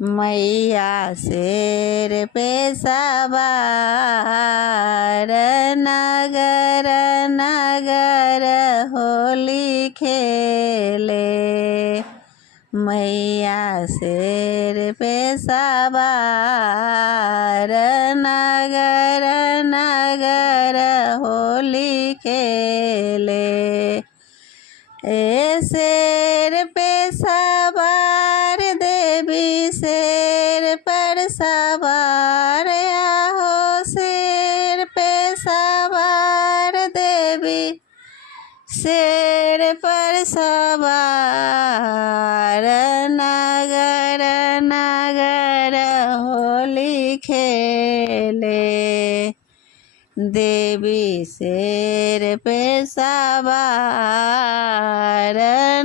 मैया शेर पे सवार नगर नगर होली खेले। मैया शेर पे सवार नगर नगर होली खेले। ए शेर पे सवार देवी शेर पर सवार आहो शेर पे सवार देवी शेर पर सवार नगर नगर होली खेले। देवी शेर पे सवार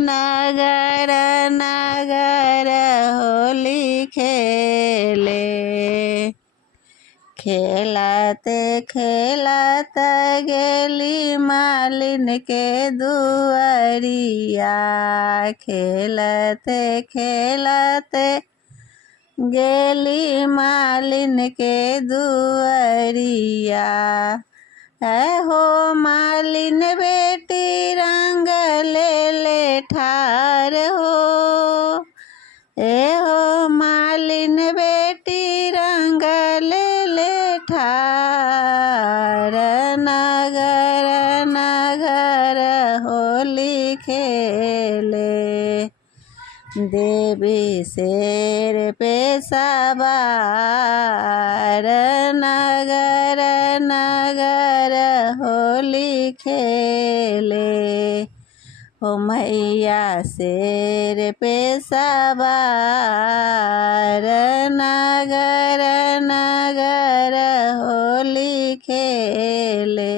नगर नगर होली खेले। खेलते खेलते गेली मालिन के दुआरिया। खेलते खेलते गेली मालिन के दुआरिया। हो मालिन बेटी रंग ले ले ठार हो। हो मालिन बेटी रंग ले ले ठार नगर नगर होली खेले। देवी शेर पे सवार नगर नगर होली खेले। हो मैया शेर पे सवार नगर नगर होली खेले।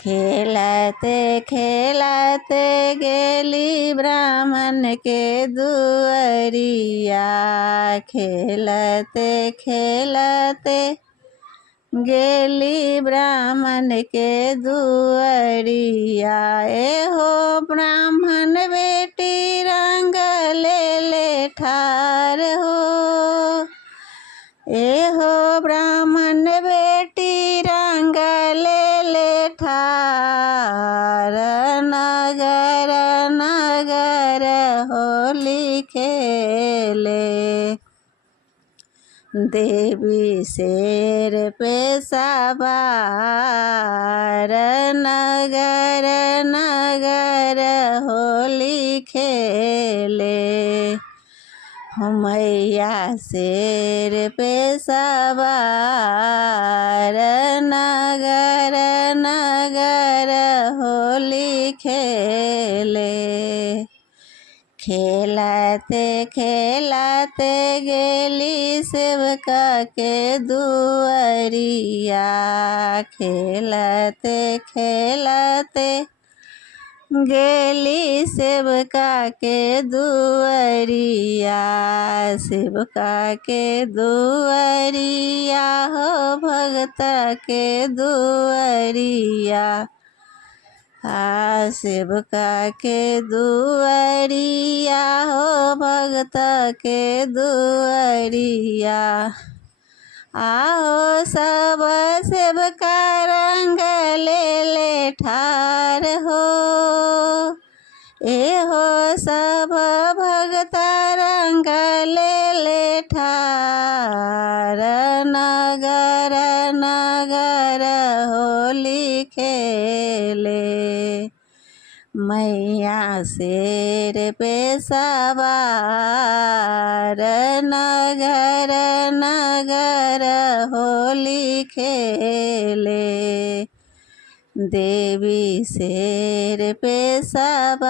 खेलते खेलते गेली ब्राह्मण के दुआरिया। खेलते खेलते गेली ब्राह्मण के दुआरिया। हो ब्राह्मण बेटी रंग ले ले ठार हो। हो ब्राह्मण बेटी रंग ले ले ठार नगर नगर होली खेले। देवी शेर पे सवार नगर नगर होली खेले। मैया शेर पे सवार नगर नगर होली खेले। खेलते खेलते गेली सेवका के दुआरिया। खेलते खेलते गेली सेवका के दुआरिया। सेवका के दुआरिया हो भगता के दुआरिया। सेवका के दुआरिया हो भगता के दुआरिया। आओ सब सेवका रंग ले ले ठार हो। हो सब भगता रंग ले ले ठार नगर नगर होली खेले। मैया शेर पे सवार नगर नगर होली खेले। देवी शेर पे सवार